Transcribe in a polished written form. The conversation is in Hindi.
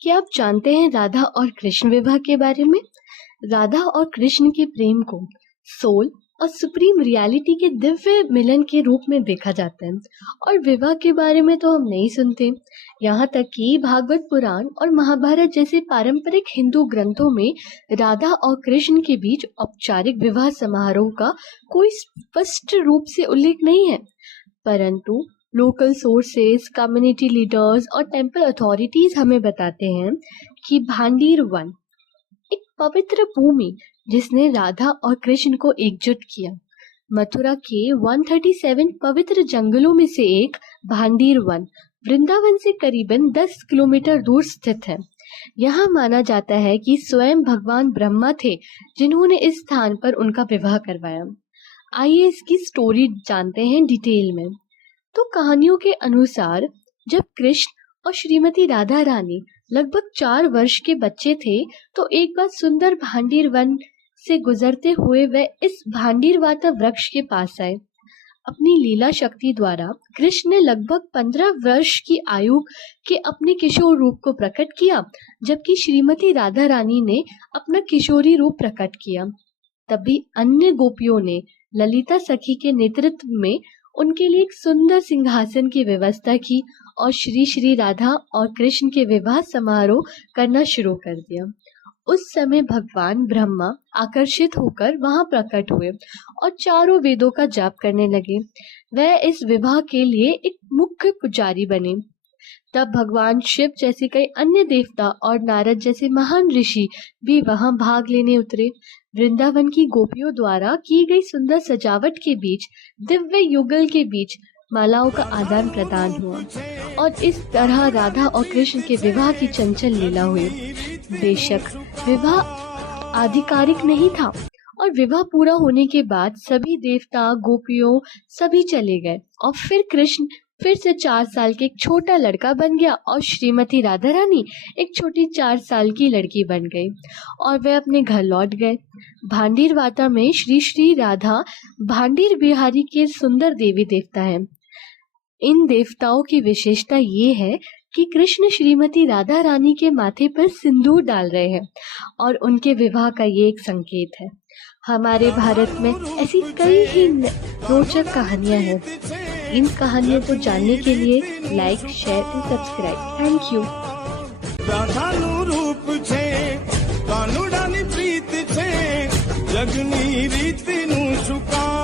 क्या आप जानते हैं राधा और कृष्ण विवाह के बारे में? राधा और कृष्ण के प्रेम को सोल और सुप्रीम रियलिटी के दिव्य मिलन के रूप में देखा जाता है और विवाह के बारे में तो हम नहीं सुनते। यहाँ तक कि भागवत पुराण और महाभारत जैसे पारंपरिक हिंदू ग्रंथों में राधा और कृष्ण के बीच औपचारिक विवाह समारोह का कोई स्पष्ट रूप से उल्लेख नहीं है, परंतु लोकल सोर्सेस, कम्युनिटी लीडर्स और टेम्पल अथॉरिटीज हमें बताते हैं कि भांडीर वन एक पवित्र भूमि जिसने राधा और कृष्ण को एकजुट किया। मथुरा के 137 पवित्र जंगलों में से एक भांडीर वन वृंदावन से करीबन 10 किलोमीटर दूर स्थित है। यहाँ माना जाता है कि स्वयं भगवान ब्रह्मा थे जिन्होंने इस स्थान पर उनका विवाह करवाया। आइए इसकी स्टोरी जानते हैं डिटेल में। तो कहानियों के अनुसार जब कृष्ण और श्रीमती राधा रानी लगभग 4 वर्ष के बच्चे थे तो एक बार सुंदर भांडीर वन से गुजरते हुए वे इस भांडीर वाता वृक्ष के पास आए। अपनी लीला शक्ति द्वारा कृष्ण ने लगभग 15 वर्ष की आयु के अपने किशोर रूप को प्रकट किया, जबकि श्रीमती राधा रानी ने अपना किशोरी रूप प्रकट किया। तभी अन्य गोपियों ने ललिता सखी के नेतृत्व में उनके लिए एक सुंदर सिंहासन की व्यवस्था की और श्री श्री राधा और कृष्ण के विवाह समारोह करना शुरू कर दिया। उस समय भगवान ब्रह्मा आकर्षित होकर वहां प्रकट हुए और चारों वेदों का जाप करने लगे। वह इस विवाह के लिए एक मुख्य पुजारी बने। तब भगवान शिव जैसे कई अन्य देवता और नारद जैसे महान ऋषि भी वहां भाग लेने उतरे। वृंदावन की गोपियों द्वारा की गई सुंदर सजावट के बीच दिव्य युगल के बीच मालाओं का आदान प्रदान हुआ और इस तरह राधा और कृष्ण के विवाह की चंचल लीला हुई। बेशक विवाह आधिकारिक नहीं था और विवाह पूरा होने के बाद सभी देवता गोपियों सभी चले गए और फिर कृष्ण फिर से 4 साल के एक छोटा लड़का बन गया और श्रीमती राधा रानी एक छोटी 4 साल की लड़की बन गई और वे अपने घर लौट गए। भांडीर वाता में श्री श्री राधा भांडीर बिहारी के सुंदर देवी देवता हैं। इन देवताओं की विशेषता ये है कि कृष्ण श्रीमती राधा रानी के माथे पर सिंदूर डाल रहे हैं और उनके विवाह का ये एक संकेत है। हमारे भारत में ऐसी कई ही रोचक कहानियां हैं। इन कहानियों को जानने के लिए लाइक, शेयर और सब्सक्राइब। Thank you. राधानु रूप छे कानुडानी प्रीत छे जगनी रीति नु शुका